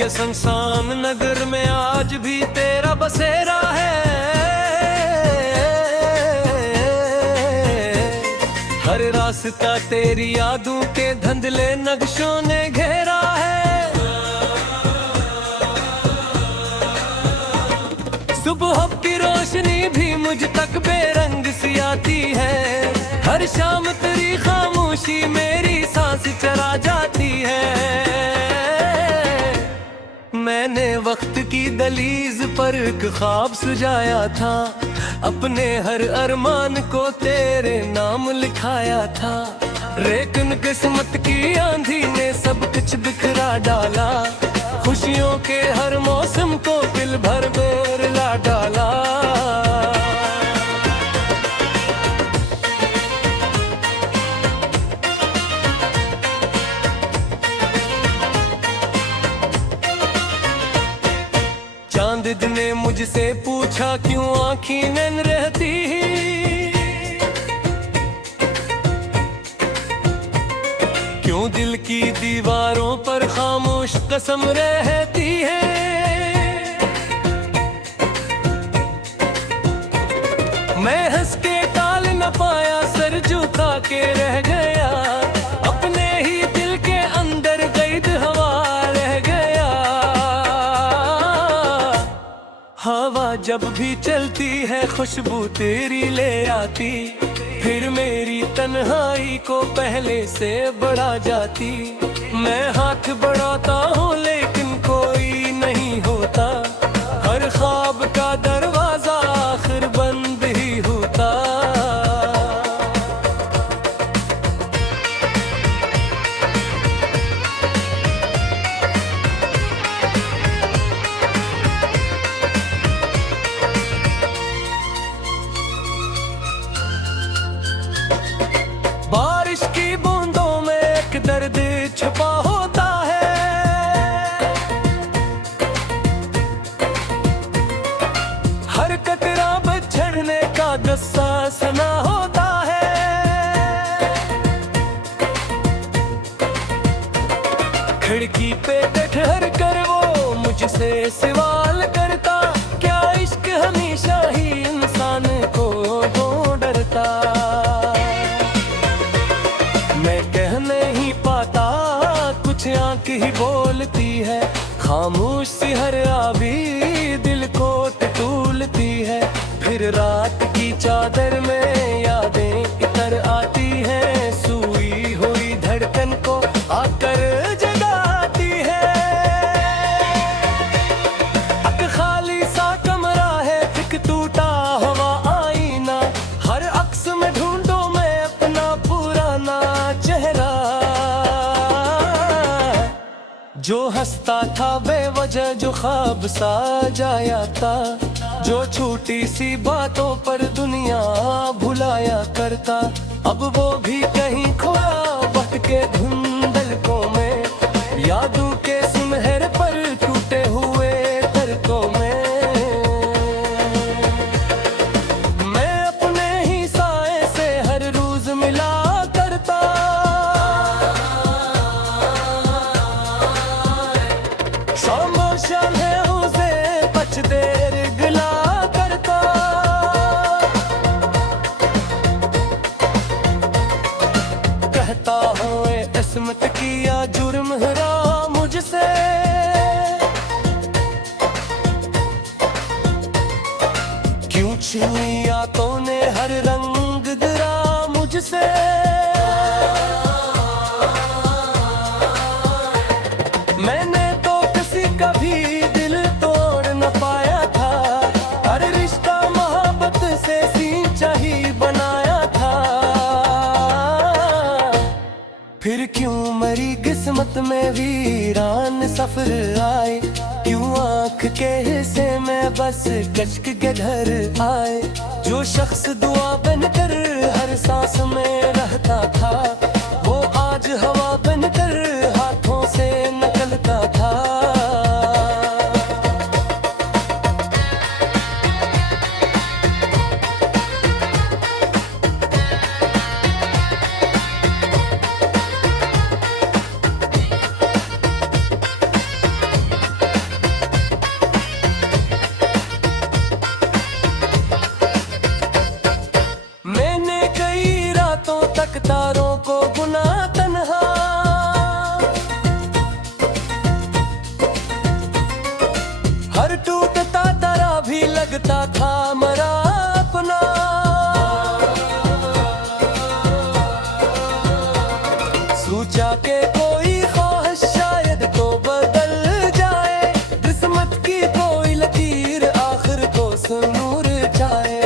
के सुनसान नगर में आज भी तेरा बसेरा है। हर रास्ता तेरी यादों के धुंधले नक्शों ने घेरा है। सुबह की रोशनी भी मुझ तक बेरंग सी आती है। हर शाम तेरी खामोशी मेरी सांस चरा जाती है। मैंने वक्त की दलीज पर एक ख्वाब सजाया था, अपने हर अरमान को तेरे नाम लिखाया था। लेकिन किस्मत की आंधी ने सब कुछ बिखरा डाला। खुशियों के हर मौसम को दिल भर में ला डाला। चांद ने मुझसे पूछा क्यों आँखी नैन रहती, क्यों दिल की दीवारों पर खामोश कसम रहती है। मैं हंस के टाल न पाया, सर झुका के रह गया। अपने ही दिल के अंदर कैद हवा रह गया। हवा जब भी चलती है खुशबू तेरी ले आती, फिर मेरी तन्हाई को पहले से बढ़ा जाती। मैं हाथ बढ़ाता हूँ लेकिन कोई नहीं होता। हर ख्वाब का दरवाजा आखिर बंद ही होता। बारिश की बूंदों में एक दर्द छुपा होता है। हर कतरा बिछड़ने का गुस्सा सना होता है। खिड़की पे ठहर कर वो मुझसे सवाल करता, क्या इश्क हमेशा ही इंसान को डरता। मैं कह नहीं पाता, कुछ आंख ही बोलती है। खामोश सी हर आवी दिल को टटोलती है। फिर रात की चादर में यादें इतर आती हैं। सूई हुई धड़कन को आकर जगाती है। एक खाली सा कमरा है, एक टूटा हुआ आईना। हर अक्स में ढूंढो मैं अपना पुराना चेहरा। जो हंसता था बेवजह, जो ख्वाब सा जाया था, जो छोटी सी बातों पर दुनिया भुलाया करता। अब वो भी कहीं खोया भटके धुंधलकों में, यादों के सुनहरे पर टूटे हुए तर्कों में। मैं अपने ही साए से हर रोज मिला करता। शाम है उसे कुछ देर गिला करता। कहता हूँ किस्मत किया जुर्म हरा मुझसे। क्यों छीनी आंखों ने हर रंग गिरा मुझसे। मैंने तो किसी का भी दिल तोड़ न पाया था। हर रिश्ता मोहब्बत से सींचा ही बनाया था। फिर क्यों मरी किस्मत में वीरान सफर आए। क्यों आँख के हिस्से में बस कश्क के घर आए। जो शख्स दुआ बनकर हर सांस में रहता था, वो आज हवा बनकर हाथों से निकलता था। तक तारों को गुना तन्हा। हर टूटता तारा भी लगता था मरा अपना। सोचा के कोई ख्वाहिश शायद तो बदल जाए, किस्मत की कोई लकीर आखिर को नूर जाए।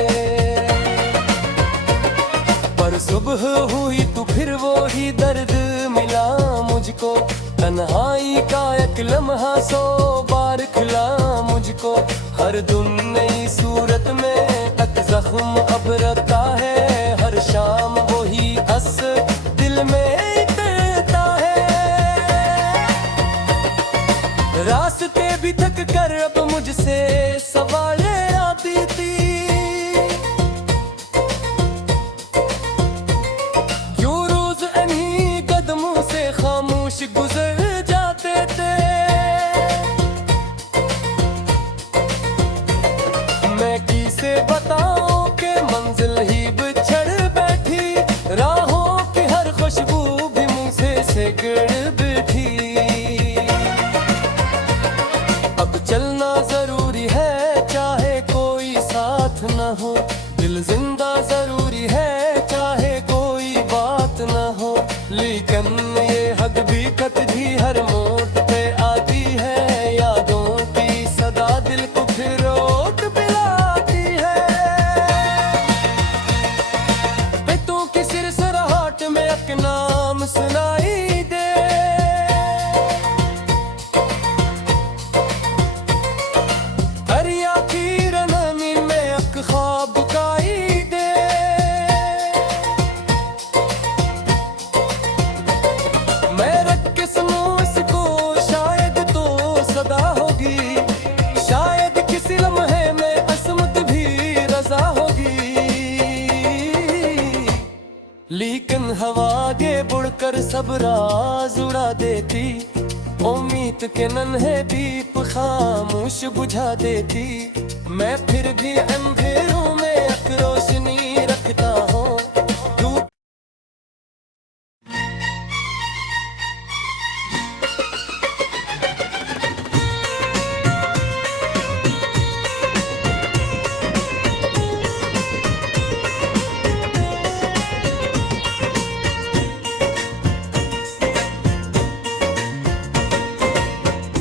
पर सुबह हुई तो फिर वो ही दर्द मिला मुझको, तन्हाई का एक लम्हा 100 बार खिला मुझको। हर धुन नई सूरत में तक जख्म अब रखता है, हर शाम वही हंस दिल में करता है। रास्ते भी थक कर अब मुझसे सवालें आती थी, क्यों रोज इन्हीं कदमों से खामोश गुजर जाते थे। मैं किसे बताऊं कि मंजिल ही बिछड़ बैठी, राहों की हर खुशबू भी मुंह से सिकुड़ बैठी। अब चलना जरूरी है चाहे कोई साथ न हो, दिल जिंदा जरूरी है चाहे कोई बात न हो। लेकिन ये हद भी खत भी हर मोड़ पे आती है, यादों की सदा दिल को फिर रोक पिलाती है। बेतों की सिरसराहट में एक नाम सुनाई दे, दरिया की रनमी में एक ख्वाब बुकाई दे। मैं रख के सुनूं इसको शायद तो सदा होगी, शायद किसी लम्हे में असमत भी रजा होगी। लेकिन हवा आगे बढ़कर सब राज उड़ा देती, उम्मीद के नन्हे दीप खामोश बुझा देती। मैं फिर भी अंधेरों में एक रोशनी रखता हूँ।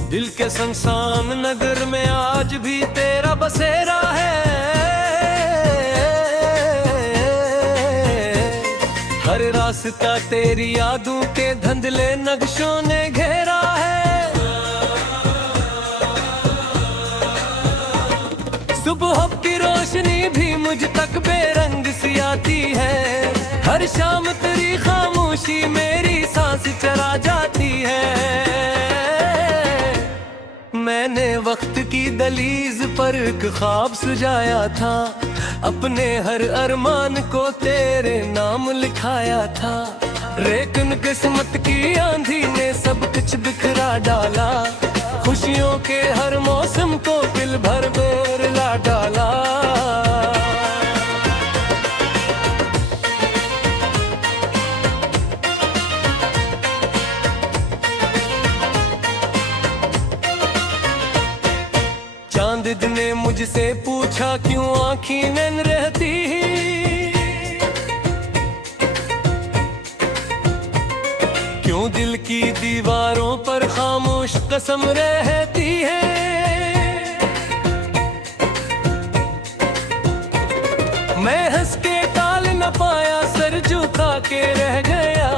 दिल के सुनसान नगर में आज भी तेरा बसेरा है, हर रास्ता तेरी यादों के धुंधले नक्शों ने घेरा है। सुबह की रोशनी भी मुझ तक बेरंग सी आती है, हर शाम तेरी खामोशी मेरी सांस चरा जाती है। मैंने वक्त की दलीज पर एक ख्वाब सजाया था, अपने हर अरमान को तेरे नाम लिखाया था। लेकिन किस्मत की आंधी ने सब कुछ बिखरा डाला, खुशियों के हर मौसम को दिल भर बेर ला डाला। चांद ने मुझसे पूछा क्यों आँखी नैन रहती, क्यों दिल की दीवारों पर खामोश कसम रहती है। मैं हंस के टाल न पाया, सर झुका के रह गया,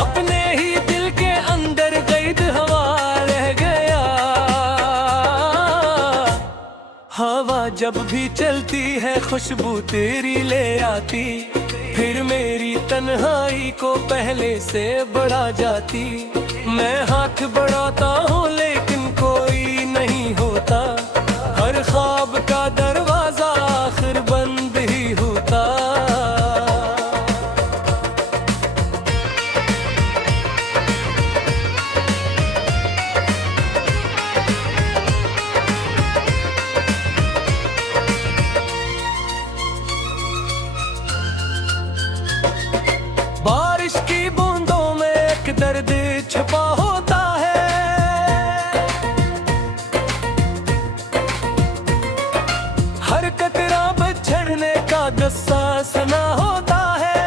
अपने ही दिल के अंदर कैद हवा रह गया। हवा जब भी चलती है खुशबू तेरी ले आती, फिर मेरी तन्हाई को पहले से बढ़ा जाती। मैं हाथ बढ़ाता हूँ लेकिन कोई नहीं होता, हर ख्वाब का दरवाजा आखिर बंद ही होता। बारिश की बूंदों में एक दर्द छुपा होता है। हर कतरा बिछड़ने का गुस्सा सना होता है।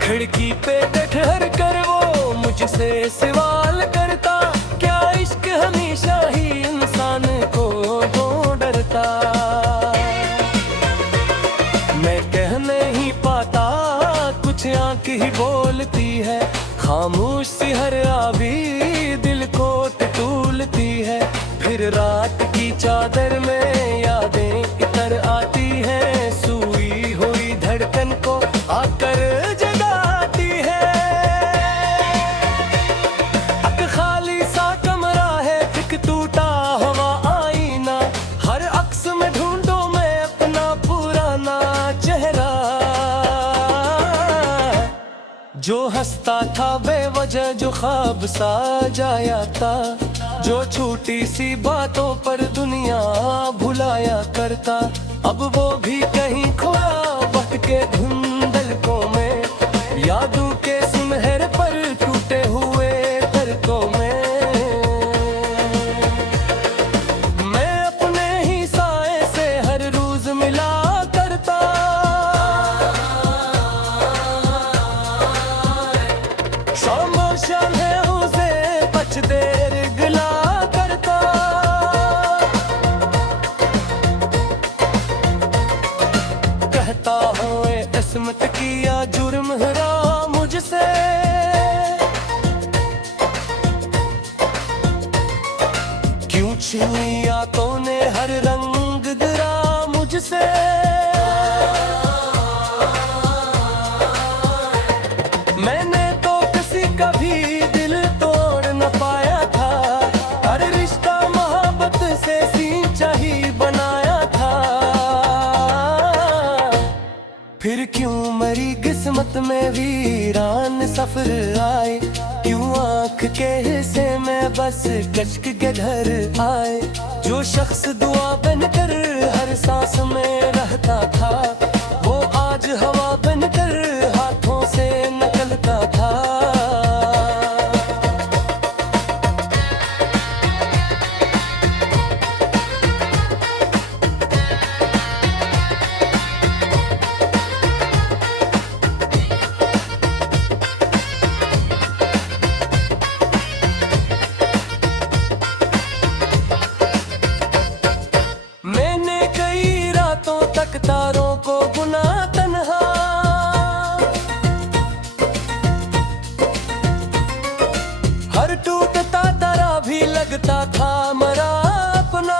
खिड़की पे ठहर कर वो मुझसे सवाल करता, क्या इश्क हमेशा ही इंसान को डरता। मैं कह नहीं पाता, कुछ आंख ही बोलती है। खामोश सी हर आवी दिल को टटोलती है। फिर रात की चादर में यादें इतर आती हैं। सूई हुई धड़कन को आकर जगाती है। एक खाली सा कमरा है, एक टूटा हुआ आईना। हर अक्स में ढूंढो मैं अपना पुराना चेहरा। जो हंसता था बेवजह, जो ख्वाब सा जाया था, जो छोटी सी बातों पर दुनिया भुलाया करता। अब वो भी कहीं खोया भटके धुंधलकों में, यादों के सुनहरे पर टूटे हुए तर्कों में। मैं अपने ही साए से हर रोज मिला करता। शाम है उसे बच देर गिला करता। कहता हूँ किस्मत किया जुर्म हरा मुझसे। क्यों छीन लिया तूने हर रंग गिरा मुझसे। मैंने तो किसी का भी दिल तोड़ न पाया था। हर रिश्ता मोहब्बत से सींचा ही बनाया था। फिर क्यों मरी किस्मत में वीरान सफर आए। क्यों आँख के हिस्से में बस कश्क के घर आए। जो शख्स दुआ बनकर हर सांस में रहता था, वो आज हवा बनकर हाथों से निकलता था। मैंने कई रातों तक तारों को गुना तन्हा। हर टूटता तारा भी लगता था मरा अपना।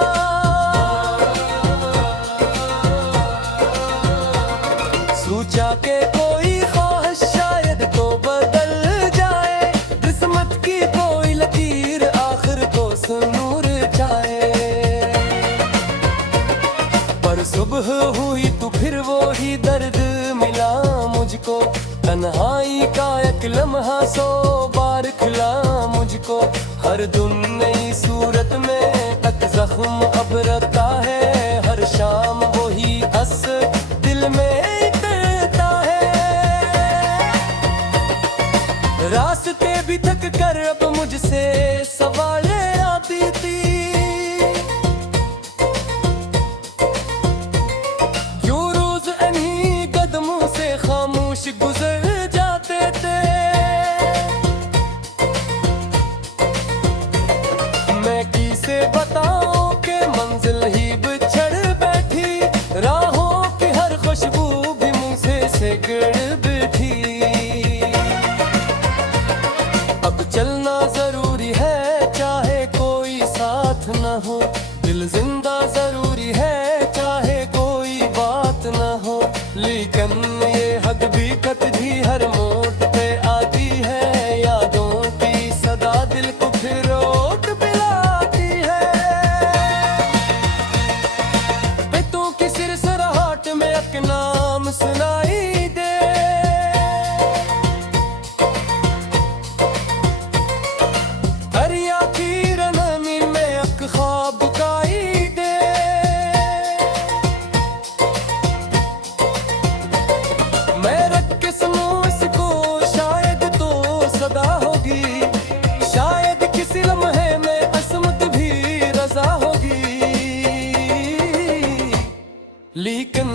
सोचा के कोई ख्वाहिश शायद तो बदल जाए। किस्मत की कोई लकीर आखिर को सुनूर जाए। पर सुबह हुई तो फिर वो ही दर्द मिला मुझको। तन्हाई का एक लम्हा 100 बार खिला मुझको। हर दिन नई सूरत में तक जख्म अब रहता है। हर शाम वो ही हंस दिल में इतरता है। रास्ते भी थक कर अब मुझसे सवालें आती थी। खामोश गुजर जाते थे। मैं किसे बताऊं कि मंजिल ही बिछड़ बैठी। राहों की हर खुशबू भी मुंह से सिगड़ बैठी। अब चलना जरूरी है चाहे कोई साथ न हो। दिल जिंदा जरूरी है चाहे कोई बात न हो। लेकिन ये हद भी कत भी हर मोड़ पे आती है। यादों की सदा दिल को फिर रोक पिलाती है। पितों की सिरसराहट में एक नाम सुनाई दे। दरिया की रनमी में एक ख्वाब बुकाई दे।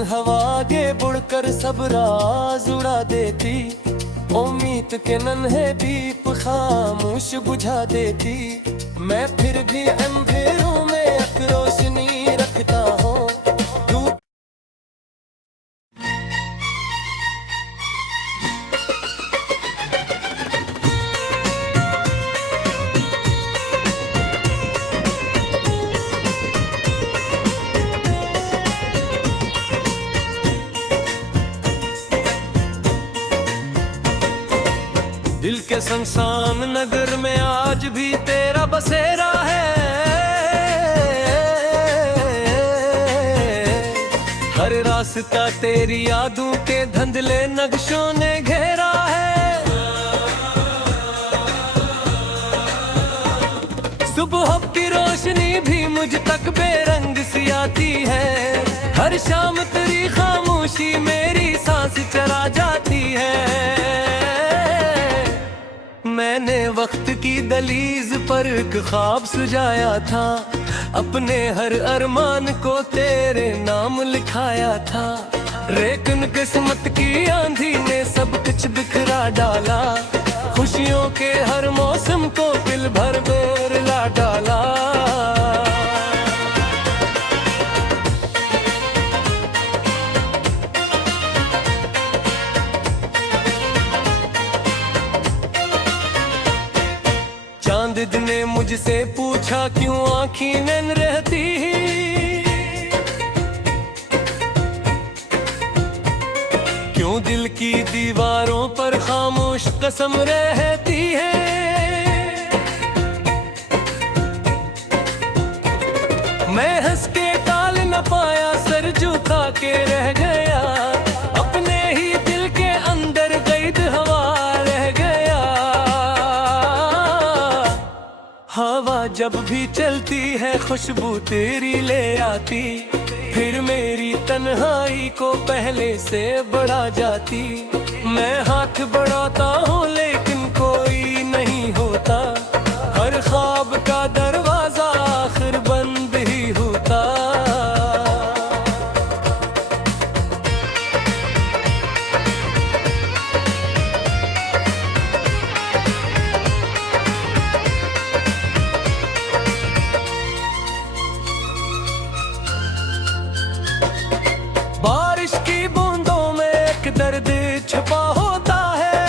हवा आगे बढ़कर सब राज उड़ा देती, उम्मीद के नन्हे दीप खामोश बुझा देती। मैं फिर भी अंधेरों में एक रोशनी रखता हूँ। दिल के संसान नगर में आज भी तेरा बसेरा है। हर रास्ता तेरी यादों के धुंधले नक्शों ने घेरा है। सुबह की रोशनी भी मुझ तक बेरंग सी आती है। हर शाम तेरी खामोशी मेरी सांस चरा जाती है। मैंने वक्त की दलीज पर एक ख्वाब सजाया था, अपने हर अरमान को तेरे नाम लिखाया था। लेकिन किस्मत की आंधी ने सब कुछ बिखरा डाला, खुशियों के हर मौसम को दिल भर बेरला डाला। चांद ने मुझसे पूछा क्यों आँखें नैन रहती, क्यों दिल की दीवारों पर खामोश कसम रहती है। मैं हंस के टाल न पाया, सर झुका के रह गया, अपने ही दिल के अंदर कैद हवा रह गया। हवा जब भी चलती है खुशबू तेरी ले आती, फिर मेरी तन्हाई को पहले से बढ़ा जाती। मैं हाथ बढ़ाता हूँ लेकिन कोई नहीं होता, हर ख्वाब का दरवाजा आखिर बंद ही होता। बारिश की बूंदों में एक दर्द छुपा होता है,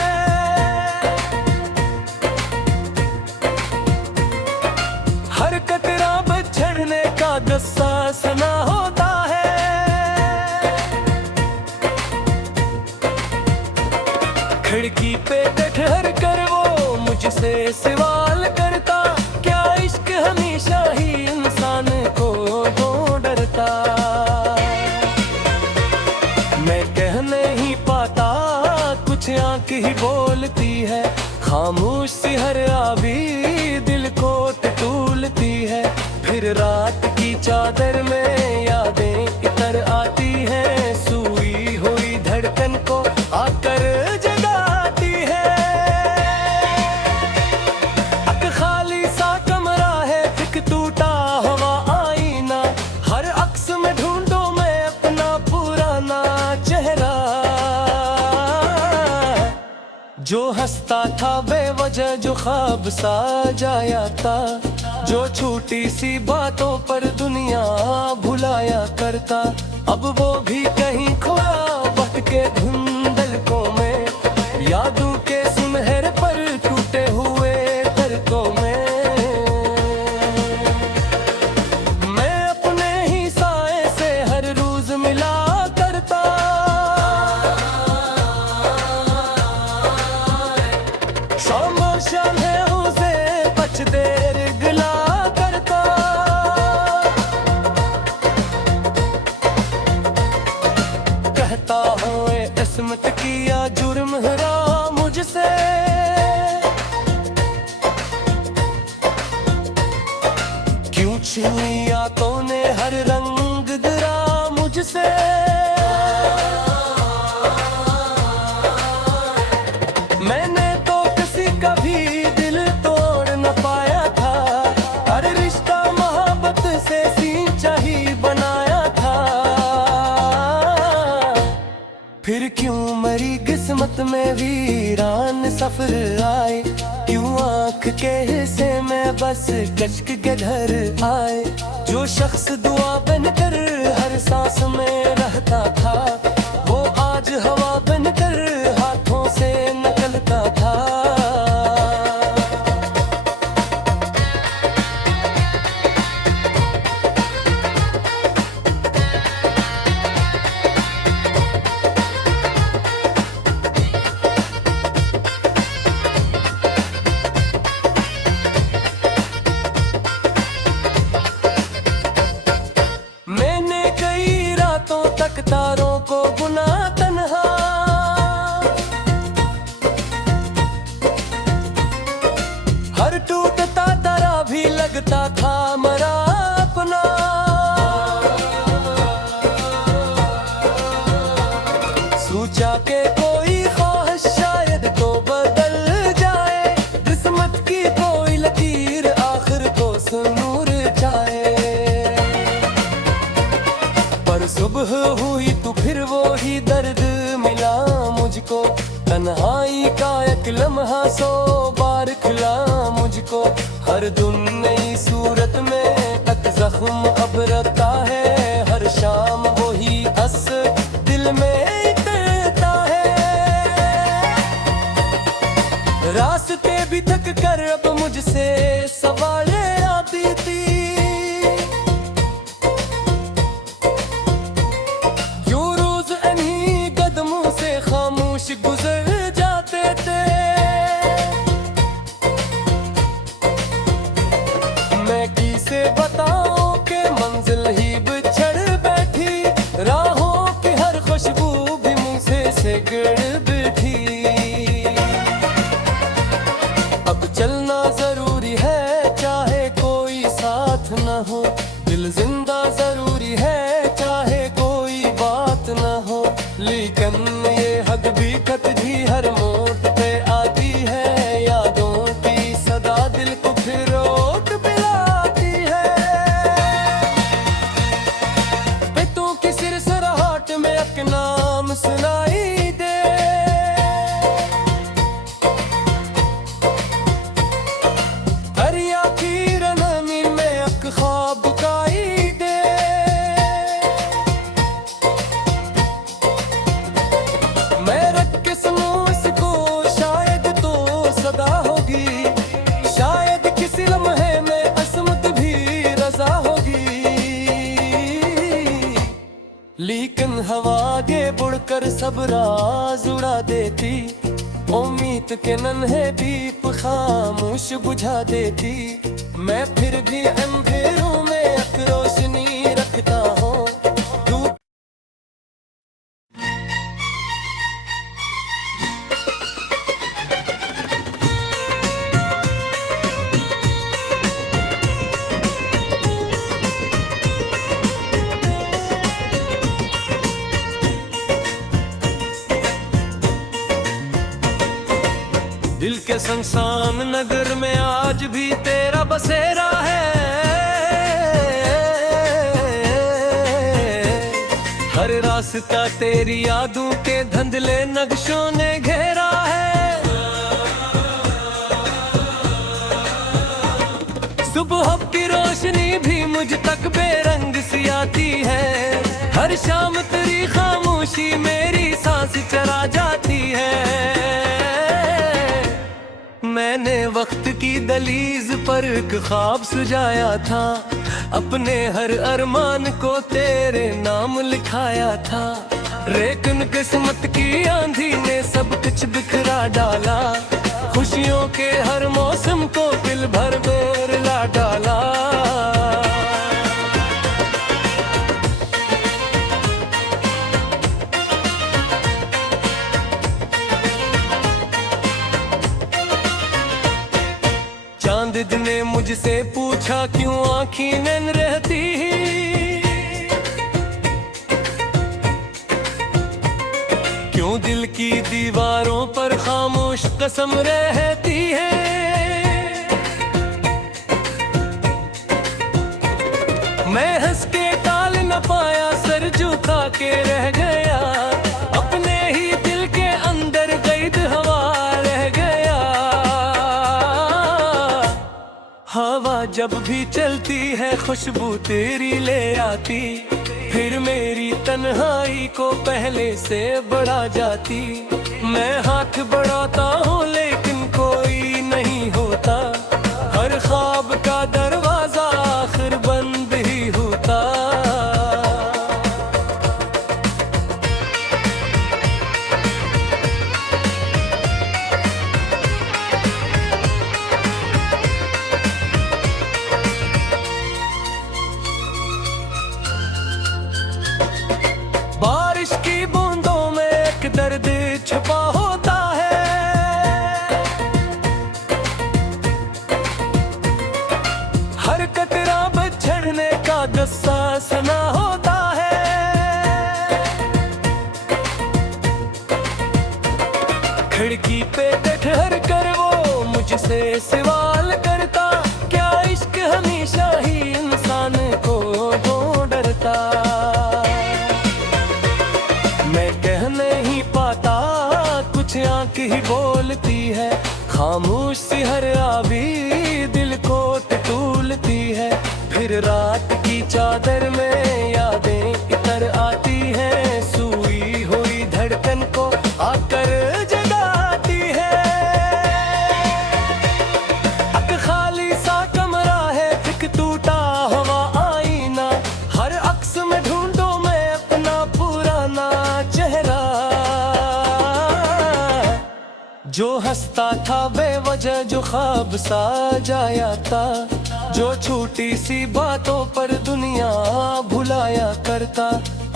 हर कतरा बिछड़ने का गुस्सा सुना होता है। खिड़की पे ठहर कर वो मुझसे सवाल करता, क्या इश्क हमेशा ही इंसान को डरता। मैं कह नहीं पाता कुछ आंख ही बोलती है, खामोश सी हर आवी दिल को टटोलती है। फिर रात की चादर में यादें इतर आती हैं, सूई हुई धड़कन को आकर जगाती है। एक खाली सा कमरा है, एक टूटा हुआ आईना, हर अक्स में ढूंढो मैं अपना पुराना चेहरा। जो हंसता था बेवजह, जो ख्वाब साजाया था, जो छोटी सी बातों पर दुनिया भुलाया करता, अब वो भी कहीं खोया भटके धुंधलकों में, यादों के सुनहरे पर टूटे हुए तर्कों में। मैं अपने ही साए से हर रोज मिला करता, शाम है उसे बच देर गिला करता। कहता हूँ किस्मत किया जुर्म हरा मुझसे, क्यों छुआ तूने हर रंग गिरा मुझसे। मैंने तो किसी का भी दिल तोड़ न पाया था, हर रिश्ता मोहब्बत से सींचा ही बनाया था। फिर क्यों मरी किस्मत में वीरान सफर आए, क्यों आँख के हिस्से में बस कश्क के घर आए। जो शख्स दुआ बनकर हर सांस में रहता था, वो आज हवा बनकर हाथों से निकलता था। तारों को बुना तन्हा, हर टूटता तारा भी लगता था मरा अपना। सोचा के कोई ख्वाहिश शायद तो बदल जाए, किस्मत की कोई लकीर आखिर को सुनूर जाए। पर सुबह हुई तो फिर वो ही दर्द मिला मुझको, तन्हाई का एक लम्हा 100 बार खिला मुझको। हर धुन नई सूरत में तक जख्म अब रखता है, हर शाम वो ही हंस दिल में इतरता है। रास्ते भी थक कर अब मुझसे सवालें आती थी, गुजर जाते थे। मैं किसे बताऊं कि मंजिल ही बिछड़ बैठी, राहों की हर खुशबू भी मुझसे सिगड़ बैठी। अब चलना जरूरी है चाहे कोई साथ न हो, दिल जिंदा जरूरी है चाहे कोई बात न हो। लेकिन ये हद भी कतझी हर मोड़ पे आती है, यादों की सदा दिल को फिर रोट पिलाती है। पितों की सिर सरहाट में एक नाम सुनाई दे, दरिया की रनमी में एक ख्वाब बुकाई दे। मैं रख के सुनूं इसको शायद तो सदा होगी, शायद किसी लम्हे में असमत भी रजा होगी। लेकिन हवा आगे बढ़कर सब राज उड़ा देती, उम्मीद के नन्हे दीप खामोश बुझा देती। मैं फिर भी अंधेरों में एक रोशनी रखता हूँ। दिल के संसान नगर में आज भी तेरा बसेरा है, हर रास्ता तेरी यादों के धुंधले नक्शों ने घेरा है। सुबह की रोशनी भी मुझ तक बेरंग सी आती है, हर शाम तेरी खामोशी मेरी सांस चरा जाती है। मैंने वक्त की दलीज पर एक ख्वाब सुझाया था, अपने हर अरमान को तेरे नाम लिखाया था। लेकिन किस्मत की आंधी ने सब कुछ बिखरा डाला, खुशियों के हर मौसम को दिल भर में ला डाला। चांद ने मुझसे पूछा क्यों आँखी नैन रहती, क्यों दिल की दीवारों पर खामोश कसम रहती है। मैं हंस के टाल न पाया, सर झुका के रह गया, अपने जब भी चलती है खुशबू तेरी ले आती, फिर मेरी तन्हाई को पहले से बढ़ा जाती। मैं हाथ बढ़ाता हूँ लेकिन कोई नहीं होता, हर ख्वाब का दरवाजा आखिर बंद ही होता। बारिश की बूंदों में एक दर्द छुपा होता है, हर कतरा बिछड़ने का गुस्सा सना होता है। खिड़की पे ठहर कर वो मुझसे सवाल करता, क्या इश्क हमेशा ही इंसान को डरता। मैं कह नहीं पाता कुछ आंख ही बोलती है, खामोश सी हर आवी दिल को टटोलती है। फिर रात की चादर में यादें इतर आती हैं, सोई हुई धड़कन को आकर जगाती है। एक खाली सा कमरा है, एक टूटा हुआ आईना, हर अक्स में ढूंढो मैं अपना पुराना चेहरा। जो हंसता था बेवजह, जो ख्वाब सा जाया था, जो छोटी सी बातों पर दुनिया भुलाया करता,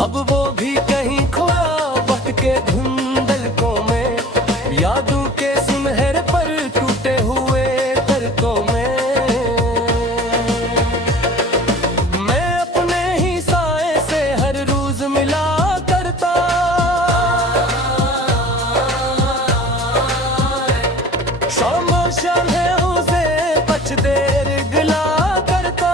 अब वो भी कहीं खोया भटके धुंधलकों में, यादों के सुनहरे पर टूटे हुए तर्कों में। मैं अपने ही साए से हर रोज मिला करता, शाम है उसे पच देर गिला करता।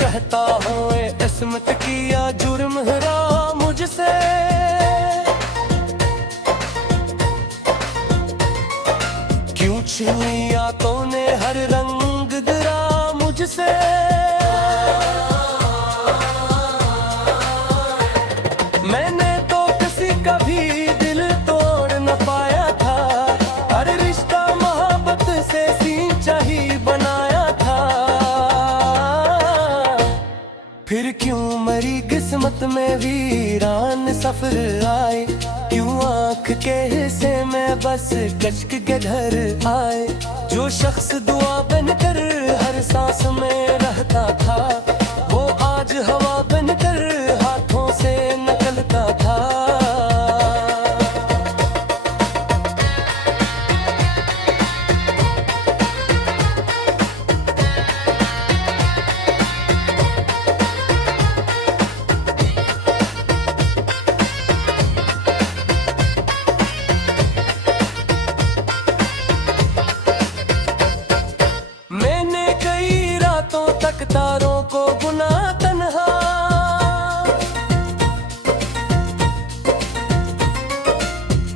कहता हूँ ए किस्मत किया जुर्म हरा मुझसे, क्यों छुई आंखों ने हर रंग गिरा मुझसे। मैंने तो किसी का भी दिल तोड़ न पाया था, हर रिश्ता मोहब्बत से सींचा ही बनाया था। फिर क्यों मरी किस्मत में वीरान सफर आए, क्यों आंख के हिस्से में बस कश्क के घर आए। जो शख्स दुआ बनकर हर सांस में रहता था, वो आज हवा बनकर हाथों से निकलता था। मैंने कई रातों तक तारों को गुना तन्हा,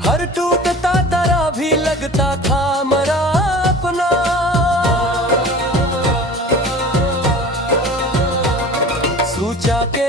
हर टूटता तारा भी लगता था मरा अपना। सोचा के